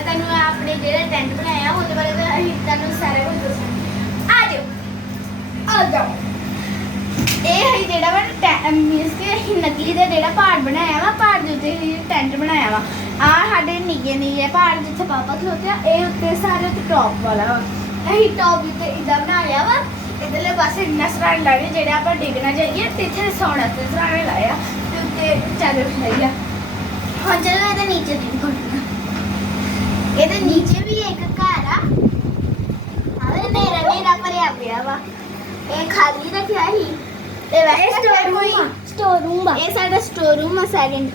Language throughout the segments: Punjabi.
ਮੈਂ ਤੁਹਾਨੂੰ ਆਪਣੇ ਜਿਹੜਾ ਟੈਂਟ ਬਣਾਇਆ, ਉਹਦੇ ਬਾਰੇ ਤਾਂ ਅਸੀਂ ਤੁਹਾਨੂੰ ਸਾਰਾ ਕੁਝ ਦੱਸਾਂਗੇ। ਆ ਜਾਓ। ਆ ਜਾਓ। ਇਹ ਹੈ ਜਿਹੜਾ ਵਾ ਮੀਨਸ ਕਿ ਅਸੀਂ ਨਕਲੀ ਦਾ ਜਿਹੜਾ ਪਹਾੜ ਬਣਾਇਆ ਵਾ, ਪਹਾੜ ਦੇ ਉੱਤੇ ਅਸੀਂ ਟੈਂਟ ਬਣਾਇਆ ਵਾ। ਆ ਸਾਡੇ ਨਿੱਕੇ ਨਿੱਕੇ ਪਹਾੜ ਜਿੱਥੇ ਪਾਪਾ ਖਲੋਤੇ ਆ, ਇਹ ਉੱਤੇ ਸਾਰੇ ਉੱਤੇ ਟੌਪ ਵਾਲਾ ਵਾ। ਅਸੀਂ ਟੌਪ ਉੱਤੇ ਇਦਾਂ ਬਣਾਇਆ ਵਾ, ਇਧਰਲੇ ਪਾਸੇ ਇੰਨਾ ਸਰਾਣੇ ਲਾਏ ਜਿਹੜਾ ਆਪਾਂ ਡਿੱਗਣਾ ਜਾਈਏ, ਤੇ ਇੱਥੇ ਸੌਣਾ ਤੇ ਸਰਾਣੇ ਲਾਇਆ, ਤੇ ਉੱਤੇ ਚਾਦਰ ਲਾਈ ਆ। ਹੁਣ ਚਲੋ ਇਹਦੇ ਨੀਚੇ ਦੀ ਘੁੰਮਣਾ ਇਹਦੇ ਨੀਚੇ ਵੀ ਇੱਕ ਘਰ ਆ ਆਵੇ ਮੇਰਾ ਮੇਰਾ ਭਰਿਆ ਪਿਆ ਵਾ ਇਹ ਖਾਲੀ ਰੱਖਿਆ ਸੀ ਤੇ ਵੈਸੇ ਸਟੋਰ ਰੂਮ ਸਟੋਰ ਰੂਮ ਆ ਇਹ ਸਾਡਾ ਸਟੋਰ ਰੂਮ ਆ ਸੈਕਿੰਡ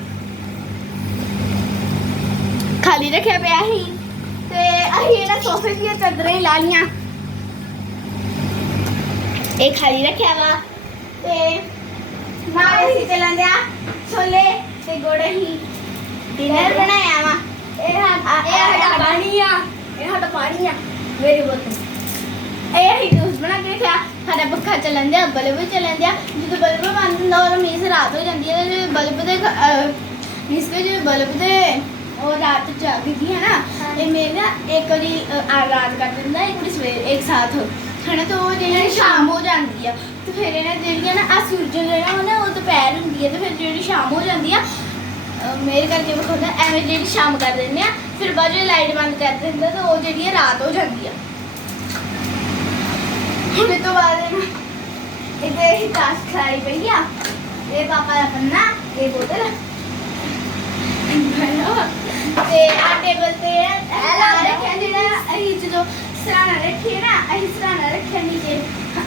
ਖਾਲੀ ਰੱਖਿਆ ਪਿਆ ਸੀ ਤੇ ਅਸੀਂ ਇਹਨਾਂ ਸੋਫੇ ਦੀਆਂ ਚਾਦਰਾਂ ਹੀ ਲਾ ਲੀਆਂ ਇਹ ਖਾਲੀ ਰੱਖਿਆ ਵਾ ਤੇ ਨਾਲ ਅਸੀਂ ਚੱਲਣ ਦਿਆ ਛੋਲੇ ਤੇ ਗੁੜ ਹੀ ਡਿਨਰ ਪਾਣੀ ਆ ਇਹ ਸਾਡਾ ਪਾਣੀ ਆ। ਮੇਰੀ ਬੋਤਲ ਇਹ ਅਸੀਂ ਜੂਸ ਬਣਾ ਕੇ ਰੱਖਿਆ। ਸਾਡਾ ਪੱਖਾ ਚੱਲਣ ਦਿਆ ਬਲਬ ਚੱਲਣ ਦਿਆ। ਜਦੋਂ ਬਲਬ ਬੰਦ ਹੁੰਦਾ ਉਹ ਮੀਂਸ ਰਾਤ ਹੋ ਜਾਂਦੀ ਹੈ ਤੇ ਬਲਬ ਦੇ ਮੀਂਸ ਕੇ ਜਦੋਂ ਬਲਬ ਦੇ ਉਹ ਰਾਤ ਜਾਗਦੀ ਹੈ ਨਾ ਇਹ ਮੇਰੇ ਨਾ ਇੱਕ ਵਾਰੀ ਆ ਰਾਤ ਕਰ ਦਿੰਦਾ ਇੱਕ ਵਾਰੀ ਸਵੇਰ ਇੱਕ ਸਾਥ। ਹਨਾ ਤਾਂ ਉਹ ਜਿਹੜੀ ਸ਼ਾਮ ਹੋ ਜਾਂਦੀ ਆ। ਤੇ ਫਿਰ ਇਹਨਾਂ ਜਿਹੜੀਆਂ ਨਾ ਆ ਸੂਰਜ ਜਿਹੜਾ ਨਾ ਉਹ ਦੁਪਹਿਰ ਹੁੰਦੀ ਹੈ ਤੇ ਫਿਰ ਜਿਹੜੀ ਸ਼ਾਮ ਹੋ ਜਾਂਦੀ ਆ ਮੇਰੇ ਕਰਕੇ ਵਿਖਾਉਂਦਾ ਐਵੇਂ ਜਿਹੜੀ ਸ਼ਾਮ ਕਰ ਦਿੰਦੇ ਆ ਫਿਰ ਬਾਅਦ ਵਿੱਚ ਲਾਈਟ ਬੰਦ ਕਰ ਦਿੰਦਾ ਤਾਂ ਉਹ ਜਿਹੜੀ ਰਾਤ ਹੋ ਜਾਂਦੀ ਆ। ਹੁਣ ਇਹ ਤੋਂ ਬਾਅਦ ਇਹਦੇ ਹੀ ਤਾਸ਼ ਖਲਾਈ ਪਈ ਆ। ਇਹ ਪਾਪਾ ਦਾ ਪੰਨਾ ਇਹ ਬੋਤਲ। ਤੇ ਆ ਟੇਬਲ ਤੇ ਇਹ ਲਾ ਰੱਖਿਆ ਜਿਹੜਾ ਅਸੀਂ ਜਦੋਂ ਸਰਾਣਾ ਰੱਖੀਏ ਨਾ ਅਸੀਂ ਸਰਾਣਾ ਰੱਖਿਆ ਨੀਚੇ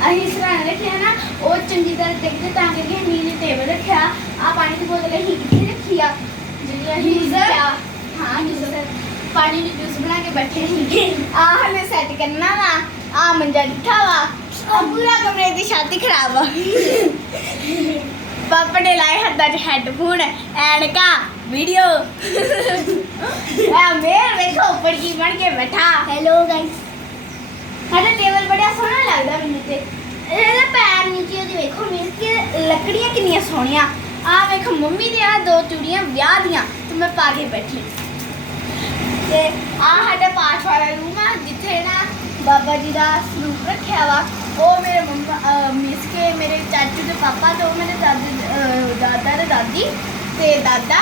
ਅਸੀਂ ਸਰਾਣਾ ਰੱਖਿਆ ਨਾ ਉਹ ਚੰਗੀ ਤਰ੍ਹਾਂ ਟਿਕਦੇ ਤਾਂ ਕਰਕੇ ਨੀਚੇ ਟੇਬਲ ਰੱਖਿਆ। ਆ ਪਾਣੀ ਦੀ ਬੋਤਲ ਅਸੀਂ ਕਿੱਥੇ ਰੱਖੀ ਆ ਜਿਹੜੀ ਅਸੀਂ ਰੱਖਿਆ ਹਾਂ ਜੂਸਰ ਪਾਣੀ ਦੀ ਜੂਸ ਬਣਾ ਕੇ ਬੈਠੇ ਸੀਗੇ ਆ ਹਲੇ ਸੈੱਟ ਕਰਨਾ ਵਾ ਆ ਮੰਜਾ ਦਿੱਠਾ ਵਾ ਆ ਪੂਰਾ ਕਮਰੇ ਦੀ ਛਾਤੀ ਖਰਾਬ ਆ। ਪਾਪਾ ਨੇ ਲਾਏ ਹੱਥਾਂ 'ਚ ਹੈੱਡਫੋਨ ਐਨਕਾ ਵੀਡੀਓ ਆ ਮੇਰ ਵੇਖੋ ਉੱਪਰ ਕੀ ਬਣ ਕੇ ਬੈਠਾ। ਹੈਲੋ ਗਾਇਸ ਸਾਡਾ ਟੇਬਲ ਬੜਾ ਸੋਹਣਾ ਲੱਗਦਾ ਮੈਨੂੰ ਤੇ। ਇਹਦੇ ਪੈਰ ਨੀਚੇ ਉਹਦੇ ਵੇਖੋ ਮੀਨਸ ਕਿ ਲੱਕੜੀਆਂ ਕਿੰਨੀਆਂ ਸੋਹਣੀਆਂ। ਆ ਵੇਖੋ ਮੰਮੀ ਦੇ ਆ ਦੋ ਚੂੜੀਆਂ ਵਿਆਹ ਦੀਆਂ ਤੇ ਮੈਂ ਪਾ ਕੇ ਬੈਠੀ। ਤੇ ਆ ਸਾਡਾ ਪਾਠ ਵਾਲਾ ਰੂਮ ਆ, ਜਿੱਥੇ ਨਾ ਬਾਬਾ ਜੀ ਦਾ ਸਰੂਪ ਰੱਖਿਆ ਵਾ। ਉਹ ਮੇਰੇ ਮੰਮਾ ਮਿਸ ਕੇ ਮੇਰੇ ਚਾਚੂ ਦੇ ਪਾਪਾ ਤੇ ਉਹ ਮੇਰੇ ਦਾਦੀ ਦਾਦਾ ਤੇ ਦਾਦੀ ਤੇ ਦਾਦਾ,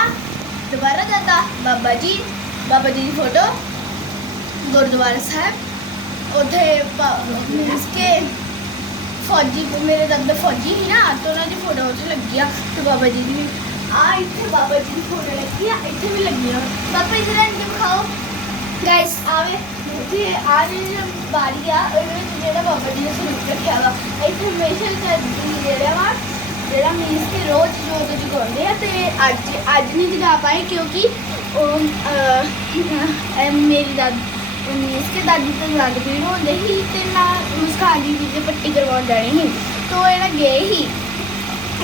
ਦੁਬਾਰਾ ਦਾਦਾ, ਬਾਬਾ ਜੀ ਬਾਬਾ ਜੀ ਦੀ ਫੋਟੋ ਗੁਰਦੁਆਰਾ ਸਾਹਿਬ। ਉੱਥੇ ਮਿਸ ਕੇ ਫੌਜੀ, ਮੇਰੇ ਦਾਦਾ ਫੌਜੀ ਸੀ ਨਾ, ਤੇ ਉਹਨਾਂ ਦੀ ਫੋਟੋ ਉੱਥੇ ਲੱਗੀ ਆ, ਤੇ ਬਾਬਾ ਜੀ ਦੀ ਆ ਇੱਥੇ ਬਾਬਾ ਜੀ ਦੀ ਫੋਟੋ ਲੱਗੀ ਆ ਇੱਥੇ ਵੀ ਲੱਗੀ ਆ। ਪਾਪਾ ਇਧਰ ਆ ਕੇ ਦਿਖਾਓ। ਗਾਇਸ ਆਵੇ ਤੇ ਆ ਜਿਹੜੀ ਬਾਰੀ ਆ ਉਹਦੇ ਵਿੱਚ ਜਿਹੜਾ ਬਾਬਾ ਜੀ ਦਾ ਸਰੂਪ ਰੱਖਿਆ ਵਾ। ਇੱਥੇ ਹਮੇਸ਼ਾ ਚੱਲਦੀ ਜਿਹੜਾ ਵਾ ਜਿਹੜਾ ਮੀਨਸ ਕਿ ਰੋਜ਼ ਜੋਤ ਜਗਾਉਂਦੇ ਆ ਤੇ ਅੱਜ ਅੱਜ ਨਹੀਂ ਜਗਾ ਪਾਏ ਕਿਉਂਕਿ ਉਹ ਮੇਰੀ ਦਾਦੀ ਮੀਨਸ ਕਿ ਦਾਦੀ ਤੋਂ ਲੱਗ ਪੀੜ ਹੁੰਦੇ ਸੀ ਤੇ ਨਾ ਮੁਸਕਾਨ ਦੀ ਵੀ ਪੱਟੀ ਕਰਵਾਉਣ ਜਾਣੀ ਸੀ। ਤੋ ਇਹਨਾਂ ਗਏ ਹੀ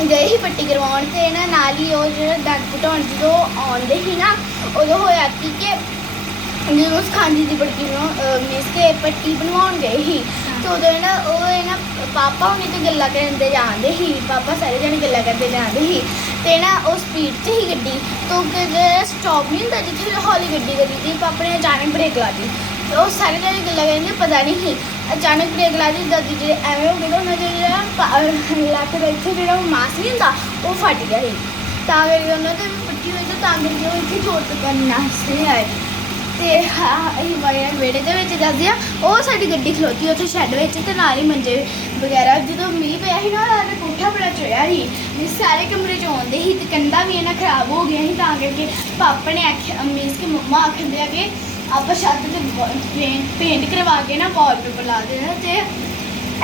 ਗਏ ਸੀ ਪੱਟੀ ਕਰਵਾਉਣ ਤੇ ਨਾ ਨਾਲ ਹੀ ਉਹ ਜਿਹੜਾ ਦੰਦ ਘਟਾਉਣ ਜਦੋਂ ਆਉਂਦੇ ਸੀ ਨਾ, ਉਦੋਂ ਹੋਇਆ ਕੀ ਕਿ ਜਦੋਂ ਉਸ ਖਾਂਦੀ ਦੀ ਪੱਟੀ ਬਣਾਉਣ ਮਿਸ ਕੇ ਪੱਟੀ ਬਣਵਾਉਣ ਗਏ ਸੀ। ਤੇ ਉਦੋਂ ਨਾ, ਉਹ ਨਾ ਪਾਪਾ ਹੁਣੀ ਤੇ ਗੱਲਾਂ ਕਰਨ ਦੇ ਜਾਂਦੇ ਸੀ, ਪਾਪਾ ਸਾਰੇ ਜਣੇ ਗੱਲਾਂ ਕਰਦੇ ਜਾਂਦੇ ਸੀ। ਤੇ ਨਾ ਉਹ ਸਪੀਡ 'ਚ ਹੀ ਗੱਡੀ, ਤੋਂ ਜਿਹੜਾ ਸਟਾਪ ਨਹੀਂ ਹੁੰਦਾ ਜਿੱਥੇ ਹੌਲੀ ਗੱਡੀ ਕਰੀ ਦੀ, ਪਾਪਾ ਨੇ ਅਚਾਨਕ ਬ੍ਰੇਕ ਲਾ ਦਿੱਤੀ। ਤੇ ਉਹ ਸਾਰੇ ਜਣੇ ਗੱਲਾਂ ਕਰਦੇ ਪਤਾ ਨਹੀਂ ਸੀ। ਅਚਾਨਕ ਬ੍ਰੇਕ ਲਾ ਦਿੱਤੀ ਦਾਦੀ ਜਿਹੜੇ ਐਵੇਂ ਹੋ ਗਏ ਤਾਂ ਉਹਨਾਂ ਦੇ ਜਿਹੜਾ ਪਾ- ਲੱਕ ਦੇ ਇੱਥੇ ਜਿਹੜਾ ਉਹ ਮਾਸ ਨਹੀਂ ਹੁੰਦਾ, ਉਹ ਫਟ ਗਿਆ ਸੀ। ਤਾਂ ਕਰਕੇ ਉਹਨਾਂ ਤੇ ਵੀ ਪੱਟੀ ਹੋਈ ਤੇ ਤਾਂ ਕਰਕੇ ਉਹ ਇੱਥੇ ਚੋਟ ਕਰਨਾ ਹੱਸੇ ਆਏ। ਤੇ ਅਸੀਂ ਵਾਇਆ ਵਿਹੜੇ ਦੇ ਵਿੱਚ ਜਾਂਦੇ ਆ, ਉਹ ਸਾਡੀ ਗੱਡੀ ਖਲੋਤੀ ਉੱਥੇ ਸ਼ੈੱਡ ਵਿੱਚ ਤੇ ਨਾਲ ਹੀ ਮੰਜੇ ਵਗੈਰਾ, ਜਦੋਂ ਮੀਂਹ ਪਿਆ ਸੀ ਨਾ ਉਹਦਾ ਕੋਠਾ ਬੜਾ ਚੋਇਆ ਸੀ। ਵੀ ਸਾਰੇ ਕਮਰੇ ਚ ਆਉਂਦੇ ਸੀ ਤੇ ਕੰਧਾਂ ਵੀ ਇਹਨਾਂ ਖਰਾਬ ਹੋ ਗਈਆਂ ਸੀ, ਤਾਂ ਕਰਕੇ ਪਾਪਾ ਨੇ ਆਖਿਆ ਮੀਨਸ ਕਿ ਮੰਮਾ ਆਖਦੇ ਆ ਕਿ ਆਪਾਂ ਛੱਤ ਤੇ ਪੇਂਟ ਪੇਂਟ ਕਰਵਾ ਕੇ ਨਾ ਵਾਲਪੇਪਰ ਲਾ ਦੇਣਾ ਤੇ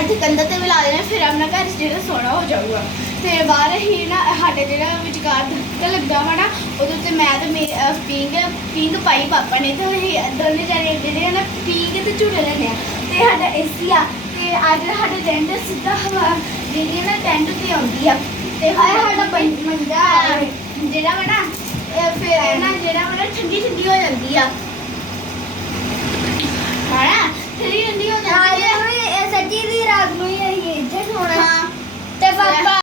ਇੱਥੇ ਕੰਧਾਂ ਤੇ ਵੀ ਲਾ ਦੇਣਾ ਫਿਰ ਆਪਣਾ ਘਰ ਜਿਹੜਾ ਸੋਹਣਾ ਹੋ ਜਾਊਗਾ। ਤੇ ਬਾਹਰ ਹੀ ਨਾ ਸਾਡੇ ਜਿਹੜਾ ਵਿਚਕਾਰ ਦਰਖਤ ਲੱਗਾ ਵਾ ਨਾ ਉਹਦੇ ਉੱਤੇ ਮੈਂ ਤੇ ਮੇ ਅਹ ਪਿੰਗ ਪਿੰਗ ਪਾਈ ਪਾਪਾ ਨੇ ਤੇ ਇਹ ਦੋਨੇ ਜਾਣੇ ਜਿਹੜੇ ਨਾ ਪਿੰਗ ਤੇ ਝੂਲੇ ਲੈਣੇ ਆ। ਤੇ ਸਾਡਾ ਏਸੀ ਆ ਤੇ ਅੱਜ ਸਾਡਾ ਟੈਂਟ ਸਿੱਧਾ ਹਵਾ ਜਿਹੜੀ ਨਾ ਟੈਂਟ ਤੇ ਆਉਂਦੀ ਆ। ਤੇ ਹਾਏ ਸਾਡਾ ਮੰਜਾ ਜਿਹੜਾ ਵਾ ਨਾ ਫਿਰ ਨਾ ਜਿਹੜਾ ਵਾ ਨਾ ਠੰਡੀ ਠੰਡੀ ਹੋ ਜਾਂਦੀ ਆ।